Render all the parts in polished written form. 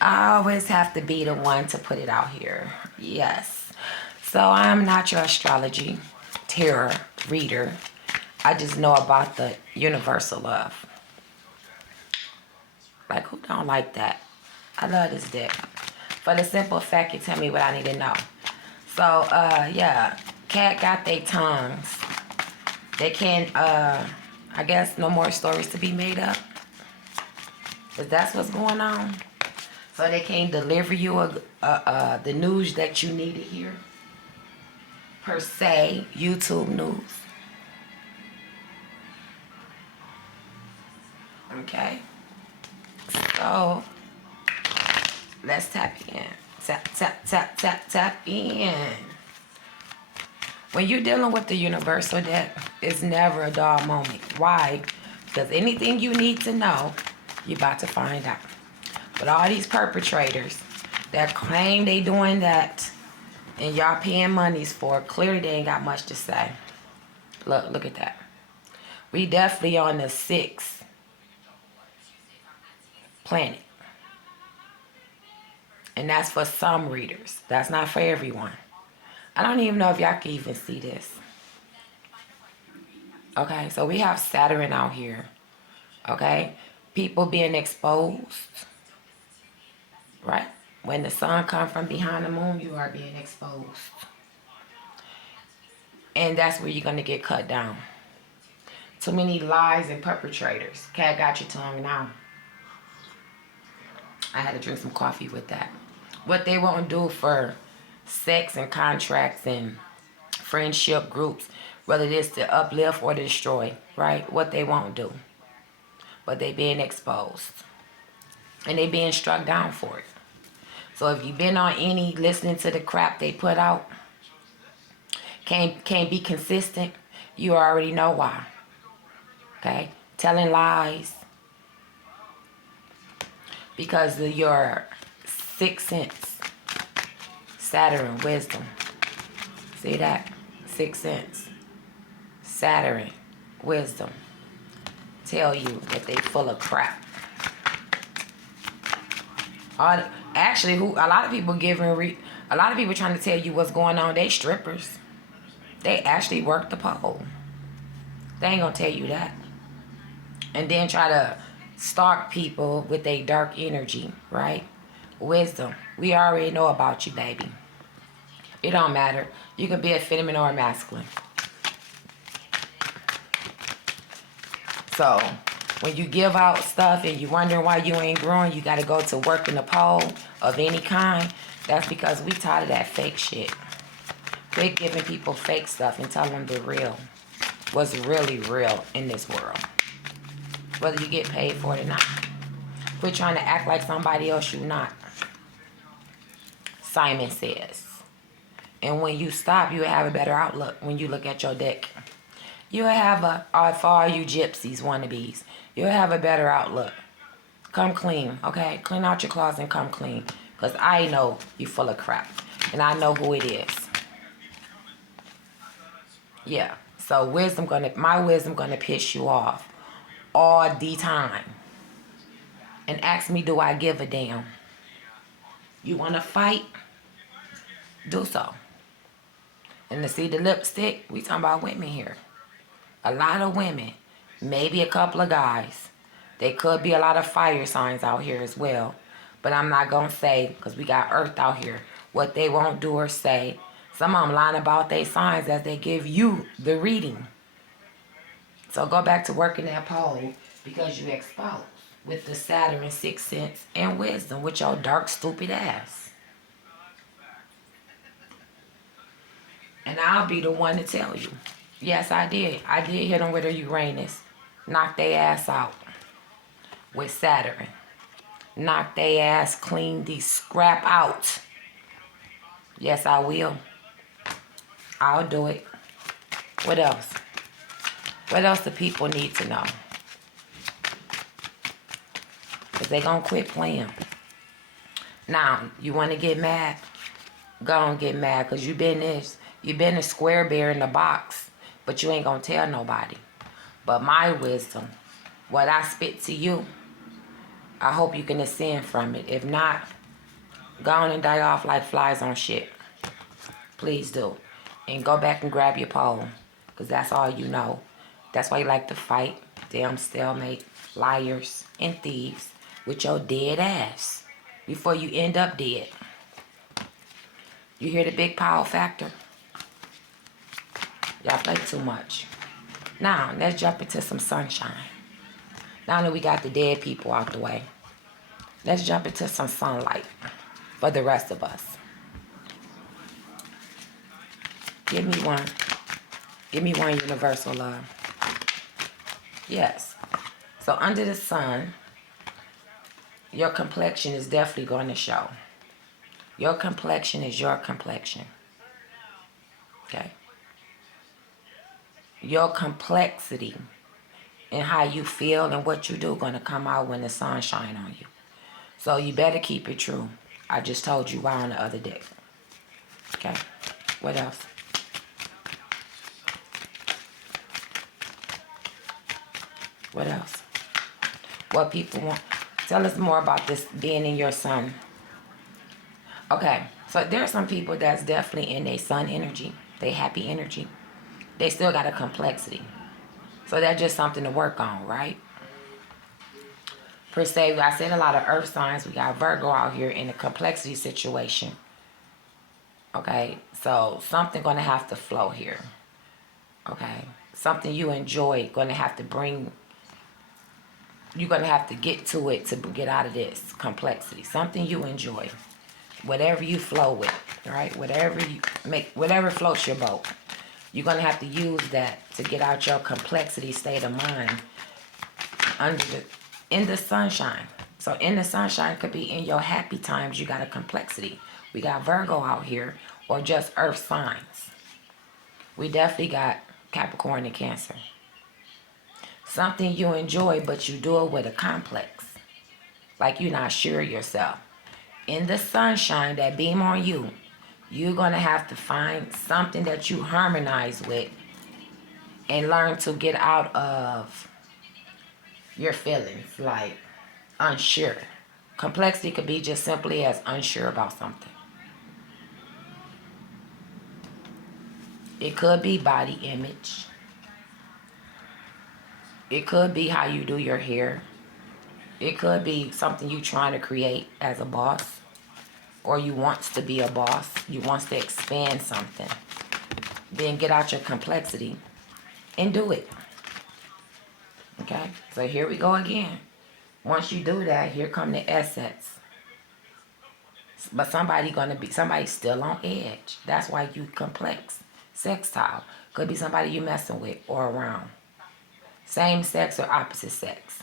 I always have to be the one to put it out here. Yes. So I'm not your astrology tarot reader. I just know about the universal love. Like, who don't like that? I love this deck. For the simple fact, you tell me what I need to know. So, yeah. Cat got their tongues. They can't, I guess, no more stories to be made up. But that's what's going on. So they can't deliver you the news that you need to hear. Per se, YouTube news. Okay. So, let's tap in. Tap, tap, tap, tap, tap in. When you're dealing with the universal deck, it's never a dull moment. Why? Because anything you need to know, you're about to find out. But all these perpetrators that claim they doing that and y'all paying monies for it, clearly they ain't got much to say. Look at that. We definitely on the 6th planet. And that's for some readers. That's not for everyone. I don't even know if y'all can even see this. Okay, so we have Saturn out here. Okay, people being exposed. Right? When the sun comes from behind the moon, you are being exposed. And that's where you're going to get cut down. Too many lies and perpetrators. Cat got your tongue now. I had to drink some coffee with that. What they won't do for sex and contracts and friendship groups, whether it is to uplift or destroy, right? What they won't do. But they being exposed. And they being struck down for it. So if you've been on any listening to the crap they put out, can't be consistent, you already know why. Okay? Telling lies. Because of your sixth sense. Saturn, wisdom. See that? Sixth sense. Saturn, wisdom. Tell you that they full of crap. Actually, a lot of people a lot of people trying to tell you what's going on. They strippers. They actually work the pole. They ain't gonna tell you that. And then try to stalk people with a dark energy, right? Wisdom. We already know about you, baby. It don't matter. You can be a feminine or a masculine. So, when you give out stuff and you wondering why you ain't growing, you got to go to work in a pole of any kind. That's because we tired of that fake shit. Quit giving people fake stuff and tell them the real. What's really real in this world. Whether you get paid for it or not. Quit trying to act like somebody else you not. Simon says. And when you stop, you have a better outlook when you look at your deck. You'll have for all you gypsies, wannabes, you'll have a better outlook. Come clean, okay? Clean out your closet and come clean. Because I know you full of crap. And I know who it is. Yeah. So my wisdom gonna piss you off all the time. And ask me, do I give a damn? You wanna fight? Do so. And to see the lipstick, we talking about women here. A lot of women, maybe a couple of guys. There could be a lot of fire signs out here as well. But I'm not going to say, because we got earth out here, what they won't do or say. Some of them lying about their signs as they give you the reading. So go back to working that pole because you exposed with the Saturn, sixth sense, and wisdom with your dark, stupid ass. And I'll be the one to tell you. Yes, I did. I did hit them with a Uranus. Knock their ass out. With Saturn. Knock their ass clean, the scrap out. Yes, I will. I'll do it. What else? What else do people need to know? Because they gonna quit playing. Now, you want to get mad? Go and get mad because you been a square bear in the box. But you ain't gonna tell nobody. But my wisdom, what I spit to you, I hope you can ascend from it. If not, go on and die off like flies on shit. Please do. And go back and grab your pole. Because that's all you know. That's why you like to fight. Damn stalemate, liars, and thieves with your dead ass. Before you end up dead. You hear the big power factor? Y'all play too much. Now, let's jump into some sunshine. Now that we got the dead people out the way, let's jump into some sunlight for the rest of us. Give me one. Give me one universal love. Yes. So under the sun, your complexion is definitely going to show. Your complexion is your complexion. Okay? Your complexity and how you feel and what you do going to come out when the sun shine on you. So you better keep it true. I just told you why on the other day. Okay? What else? What else? What people want? Tell us more about this being in your sun. Okay, so there are some people that's definitely in their sun energy, they happy energy. They still got a complexity. So that's just something to work on, right? Per se, I said a lot of earth signs. We got Virgo out here in a complexity situation. Okay, so something going to have to flow here. Okay, something you enjoy going to have to bring. You're going to have to get to it to get out of this complexity. Something you enjoy. Whatever you flow with, right? Whatever you make, whatever floats your boat. You're going to have to use that to get out your complexity state of mind in the sunshine. So in the sunshine could be in your happy times, you got a complexity. We got Virgo out here, or just earth signs. We definitely got Capricorn and Cancer. Something you enjoy, but you do it with a complex. Like you're not sure yourself. In the sunshine that beam on you, you're going to have to find something that you harmonize with and learn to get out of your feelings, like unsure. Complexity could be just simply as unsure about something. It could be body image. It could be how you do your hair. It could be something you're trying to create as a boss. Or you wants to be a boss. You wants to expand something. Then get out your complexity and do it. Okay? So here we go again. Once you do that, here come the assets. But somebody's still on edge. That's why you complex. Sextile. Could be somebody you messing with or around. Same sex or opposite sex.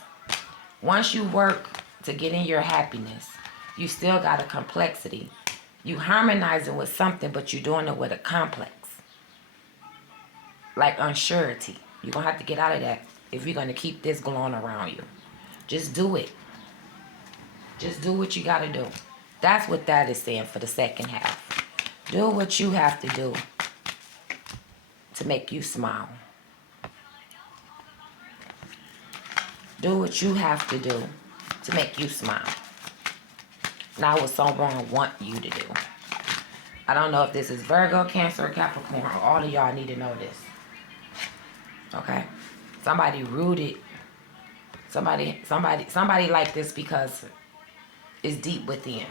Once you work to get in your happiness, you still got a complexity. You harmonizing with something, but you're doing it with a complex. Like unsurety. You're going to have to get out of that if you're going to keep this glowing around you. Just do it. Just do what you got to do. That's what that is saying for the second half. Do what you have to do to make you smile. Do what you have to do to make you smile. Not what someone want you to do. I don't know if this is Virgo, Cancer, or Capricorn. All of y'all need to know this. Okay? Somebody rooted. Somebody like this because it's deep within.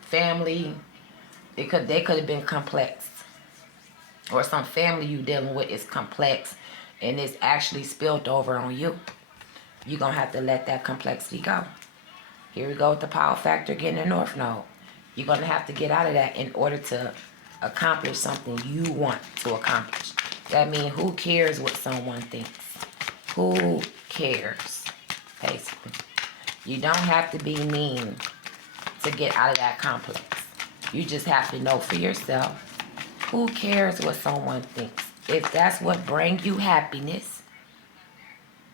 Family. They could have been complex. Or some family you dealing with is complex and it's actually spilled over on you. You're going to have to let that complexity go. Here we go with the power factor getting the North Node. You're going to have to get out of that in order to accomplish something you want to accomplish. That means who cares what someone thinks? Who cares? Basically. You don't have to be mean to get out of that complex. You just have to know for yourself, who cares what someone thinks? If that's what brings you happiness,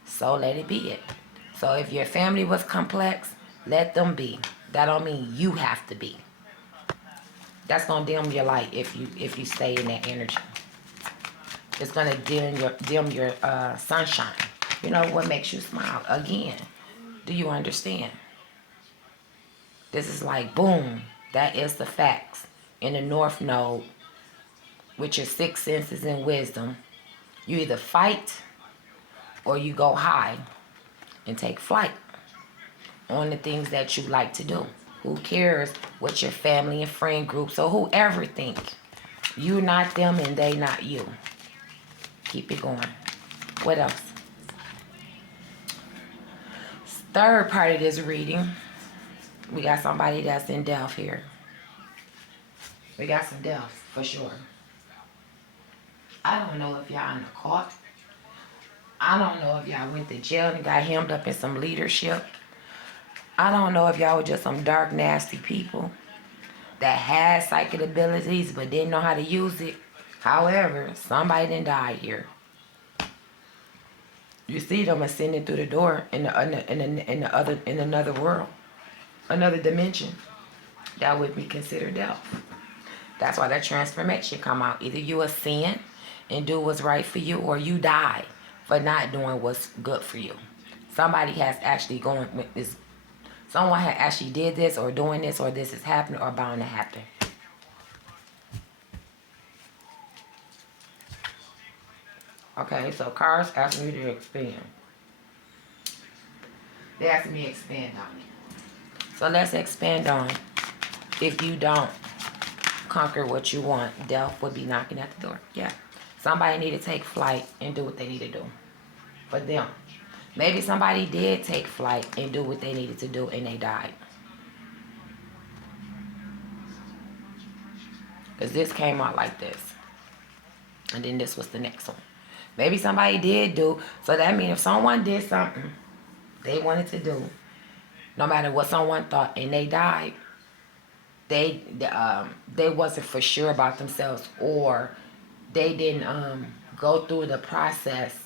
so let it be it. So if your family was complex, let them be. That don't mean you have to be. That's gonna dim your light if you stay in that energy. It's gonna dim your sunshine. You know what makes you smile? Again, do you understand? This is like, boom, that is the facts. In the North Node, with your six senses and wisdom, you either fight or you go high and take flight on the things that you like to do. Who cares what your family and friend groups or whoever think? You not them and they not you. Keep it going. What else? Third part of this reading, we got somebody that's in death here. We got some death for sure. I don't know if y'all in the court. I don't know if y'all went to jail and got hemmed up in some leadership. I don't know if y'all were just some dark, nasty people that had psychic abilities but didn't know how to use it. However, somebody didn't die here. You see them ascending through the door in another world, another dimension. That would be considered death. That's why that transformation come out. Either you ascend and do what's right for you, or you die for not doing what's good for you. Somebody has actually going with this. Someone had actually did this or doing this or this is happening or bound to happen. Okay, so cards asking me to expand. They're asking me to expand on it. So let's expand on, if you don't conquer what you want, death would be knocking at the door. Yeah. Somebody need to take flight and do what they need to do for them. Maybe somebody did take flight and do what they needed to do and they died. Because this came out like this. And then this was the next one. Maybe somebody did do. So that means if someone did something they wanted to do, no matter what someone thought, and they died, they wasn't for sure about themselves, or they didn't go through the process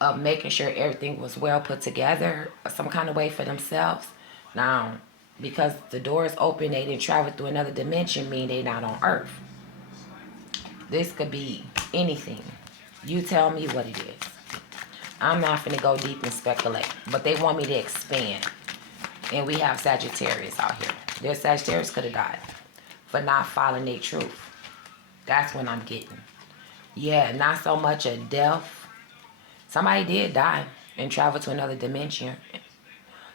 of making sure everything was well put together some kind of way for themselves. Now, because the door is open, they didn't travel through another dimension, mean they not on Earth. This could be anything. You tell me what it is. I'm not finna go deep and speculate, but they want me to expand. And we have Sagittarius out here. Their Sagittarius could have died for not following their truth. That's what I'm getting. Yeah, not so much a death. Somebody did die and travel to another dimension.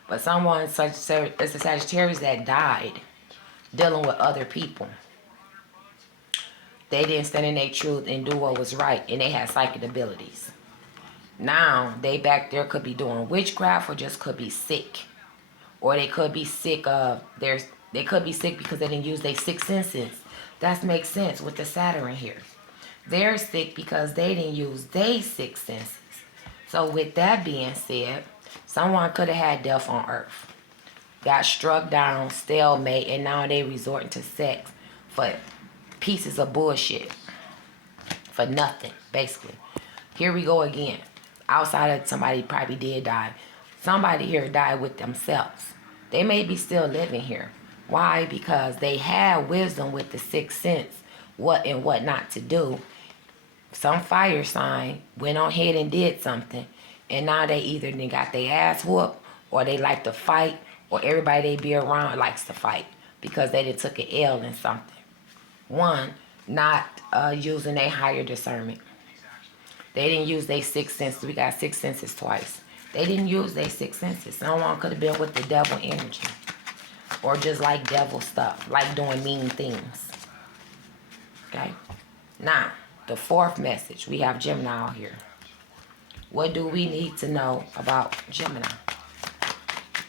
But someone, it's a Sagittarius that died dealing with other people. They didn't stand in their truth and do what was right, and they had psychic abilities. Now, they back there could be doing witchcraft or just could be sick. Or they could be sick of they could be sick because they didn't use their six senses. That makes sense with the Saturn here. They're sick because they didn't use their six senses. So with that being said, someone could have had death on Earth. Got struck down, stalemate, and now they resorting to sex for pieces of bullshit. For nothing, basically. Here we go again. Outside of somebody probably did die. Somebody here died with themselves. They may be still living here. Why? Because they had wisdom with the sixth sense, what and what not to do. Some fire sign went on ahead and did something, and now they either got their ass whooped, or they like to fight, or everybody they be around likes to fight because they done took an L in something. One, not using their higher discernment. They didn't use their sixth senses. We got six senses twice. They didn't use their six senses. Someone could have been with the devil energy, or just like devil stuff, like doing mean things. Okay? Now, the fourth message, we have Gemini out here. What do we need to know about Gemini?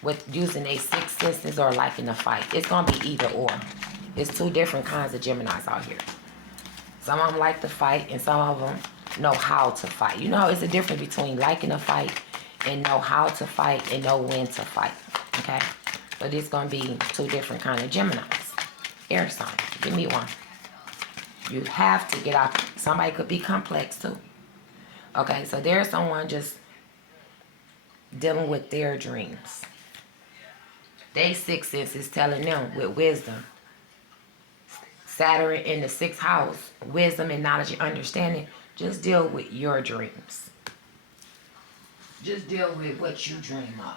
With using a sixth senses or liking to fight. It's going to be either or. It's two different kinds of Geminis out here. Some of them like to fight, and some of them know how to fight. You know, it's a difference between liking to fight and know how to fight and know when to fight. Okay? But it's going to be two different kind of Geminis. Air sign. Give me one. You have to get out. Somebody could be complex too. Okay, so there's someone just dealing with their dreams. They sixth sense is telling them with wisdom. Saturn in the sixth house, wisdom and knowledge and understanding. Just deal with your dreams. Just deal with what you dream of.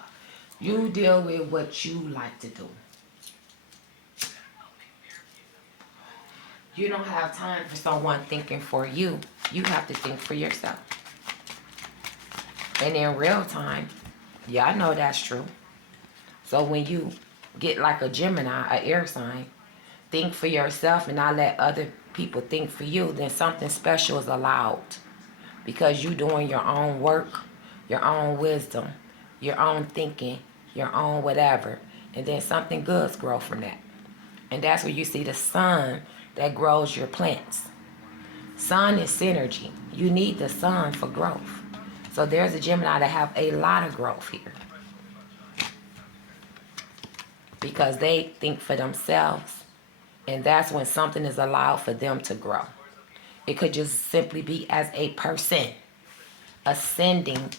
You deal with what you like to do. You don't have time for someone thinking for you. You have to think for yourself. And in real time, yeah, I know that's true. So when you get like a Gemini, an air sign, think for yourself and not let other people think for you, then something special is allowed. Because you doing your own work, your own wisdom, your own thinking, your own whatever. And then something good's grow from that. And that's where you see the sun that grows your plants. Sun is synergy. You need the sun for growth. So there's a Gemini that have a lot of growth here. Because they think for themselves. And that's when something is allowed for them to grow. It could just simply be as a person. Ascending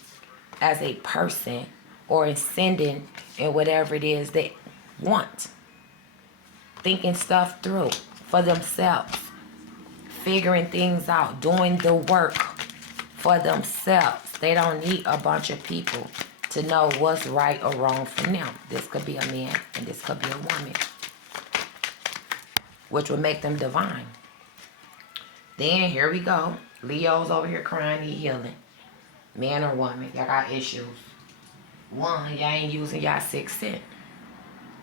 as a person. Or ascending in whatever it is they want. Thinking stuff through for themselves. Figuring things out. Doing the work for themselves. They don't need a bunch of people to know what's right or wrong for them. This could be a man and this could be a woman. Which would make them divine. Then here we go. Leo's over here crying, need healing. Man or woman, y'all got issues. One, y'all ain't using y'all sixth sense.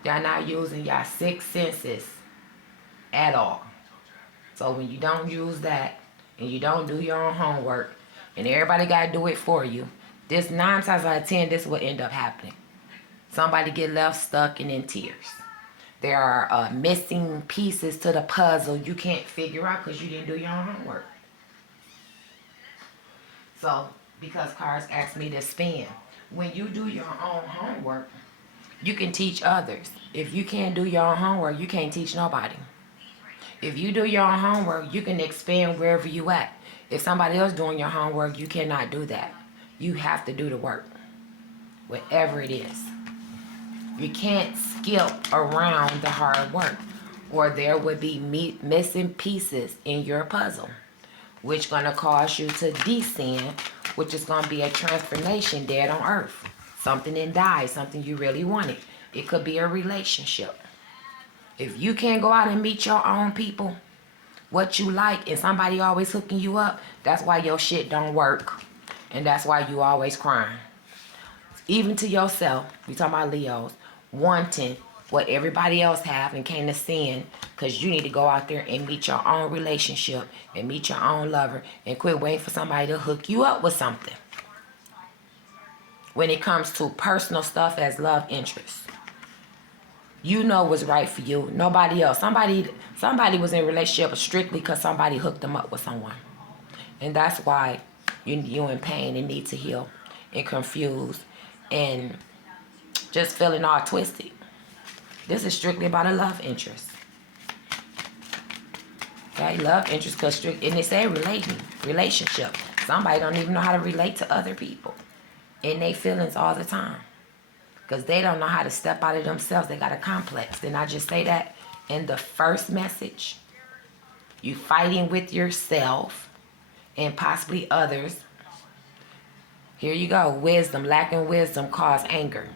Y'all not using y'all sixth senses at all. So when you don't use that and you don't do your own homework and everybody got to do it for you, this 9 times out of 10, this will end up happening. Somebody get left stuck and in tears. There are missing pieces to the puzzle you can't figure out because you didn't do your own homework. So, because cards asked me to spin, when you do your own homework, you can teach others. If you can't do your own homework, you can't teach nobody. If you do your own homework, you can expand wherever you at. If somebody else doing your homework, you cannot do that. You have to do the work, whatever it is. You can't skip around the hard work, or there would be missing pieces in your puzzle, which gonna cause you to descend, which is gonna be a transformation dead on earth. Something didn't die, something you really wanted. It could be a relationship. If you can't go out and meet your own people, what you like, and somebody always hooking you up, that's why your shit don't work. And that's why you always crying. Even to yourself, we talking about Leos, wanting what everybody else have and can't ascend, because you need to go out there and meet your own relationship and meet your own lover and quit waiting for somebody to hook you up with something. When it comes to personal stuff as love interests, you know what's right for you. Nobody else. Somebody was in a relationship strictly because somebody hooked them up with someone. And that's why you in pain and need to heal and confused and just feeling all twisted. This is strictly about a love interest. Okay, love interest, because and they say relationship. Somebody don't even know how to relate to other people in their feelings all the time. Because they don't know how to step out of themselves. They got a complex. Didn't I just say that in the first message? You fighting with yourself and possibly others. Here you go. Wisdom. Lacking wisdom cause anger.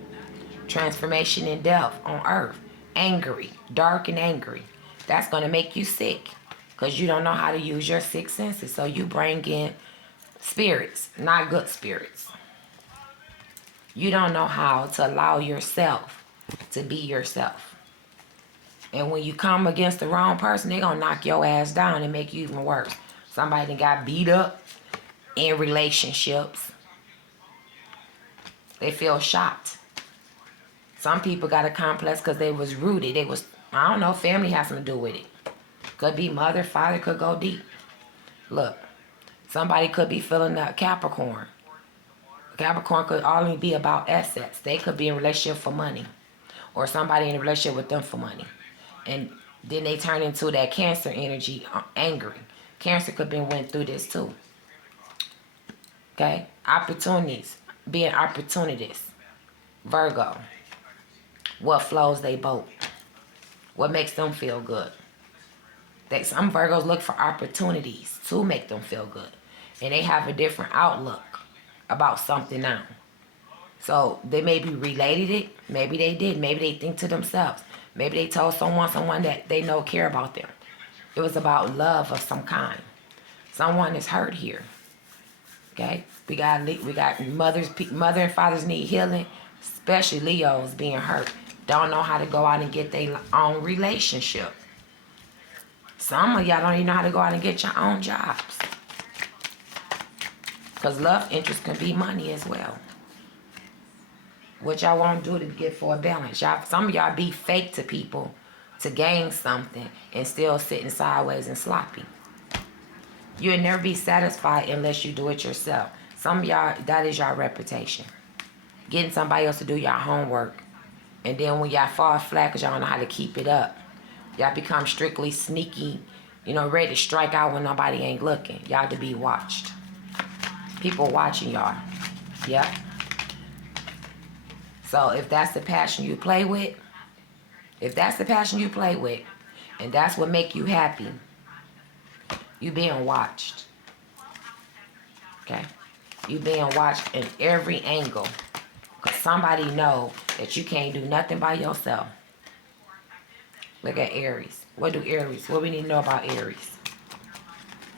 Transformation and death on earth. Angry. Dark and angry. That's going to make you sick. Because you don't know how to use your six senses. So you bring in spirits. Not good spirits. You don't know how to allow yourself to be yourself. And when you come against the wrong person, they're going to knock your ass down and make you even worse. Somebody that got beat up in relationships. They feel shocked. Some people got a complex because they was rooted. They was, I don't know, family has something to do with it. Could be mother, father, could go deep. Look, somebody could be feeling that Capricorn. Capricorn could only be about assets. They could be in a relationship for money. Or somebody in a relationship with them for money. And then they turn into that Cancer energy, angry. Cancer could be went through this too. Okay? Opportunities. Being opportunities. Virgo. What flows they boat? What makes them feel good? Some Virgos look for opportunities to make them feel good. And they have a different outlook about something now. So they maybe related it. Maybe they did. Maybe they think to themselves. Maybe they told someone that they know care about them. It was about love of some kind. Someone is hurt here. Okay, we got mother and fathers need healing, especially Leos being hurt. Don't know how to go out and get their own relationship. Some of y'all don't even know how to go out and get your own jobs. Because love interest can be money as well. What y'all want to do to get for a balance? Some of y'all be fake to people to gain something and still sitting sideways and sloppy. You'll never be satisfied unless you do it yourself. Some of y'all, that is your reputation. Getting somebody else to do your homework. And then when y'all fall flat because y'all don't know how to keep it up, y'all become strictly sneaky, ready to strike out when nobody ain't looking. Y'all to be watched. People watching y'all. Yep. So if that's the passion you play with, and that's what make you happy, you being watched. Okay? You being watched in every angle. Because somebody know that you can't do nothing by yourself. Look at Aries. What we need to know about Aries?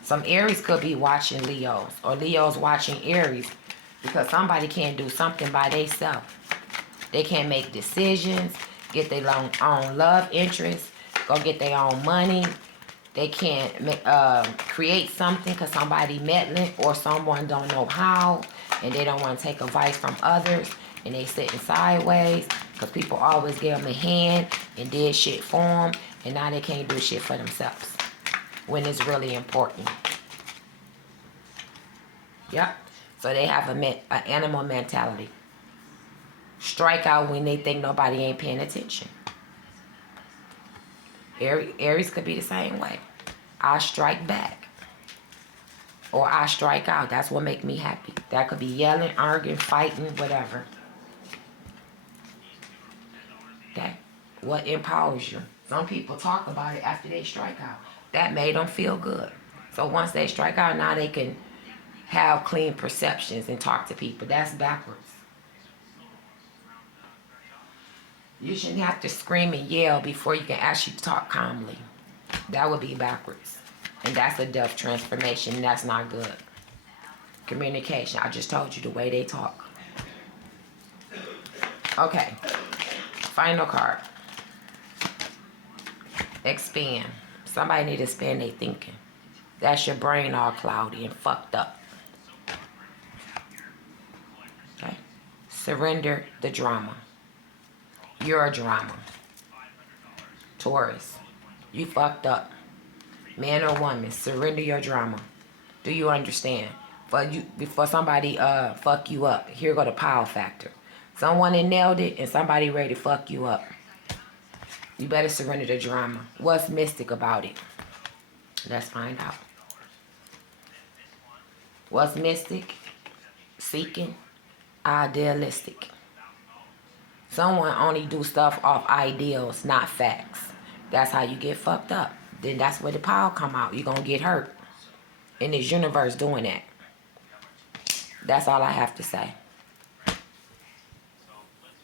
Some Aries could be watching Leos. Or Leos watching Aries. Because somebody can't do something by themselves. They can't make decisions. Get their own love interest. Go get their own money. They can't create something because somebody meddling or someone don't know how, and they don't want to take advice from others, and they sitting sideways because people always gave them a hand and did shit for them, and now they can't do shit for themselves when it's really important. Yep. So they have an animal mentality. Strike out when they think nobody ain't paying attention. Aries could be the same way. I strike back. Or I strike out. That's what make me happy. That could be yelling, arguing, fighting, whatever. Okay? What empowers you? Some people talk about it after they strike out. That made them feel good. So once they strike out, now they can have clean perceptions and talk to people. That's backwards. You shouldn't have to scream and yell before you can actually talk calmly. That would be backwards. And that's a death transformation, and that's not good. Communication. I just told you the way they talk. Okay. Final card. Expand. Somebody need to expand their thinking. That's your brain all cloudy and fucked up. Okay. Surrender the drama. You're a drama. Taurus, you fucked up. Man or woman, surrender your drama. Do you understand? Before somebody fuck you up, here go the power factor. Someone that nailed it and somebody ready to fuck you up. You better surrender the drama. What's mystic about it? Let's find out. What's mystic? Seeking. Idealistic. Someone only do stuff off ideals, not facts. That's how you get fucked up. Then that's where the power come out. You're going to get hurt. In this universe doing that. That's all I have to say.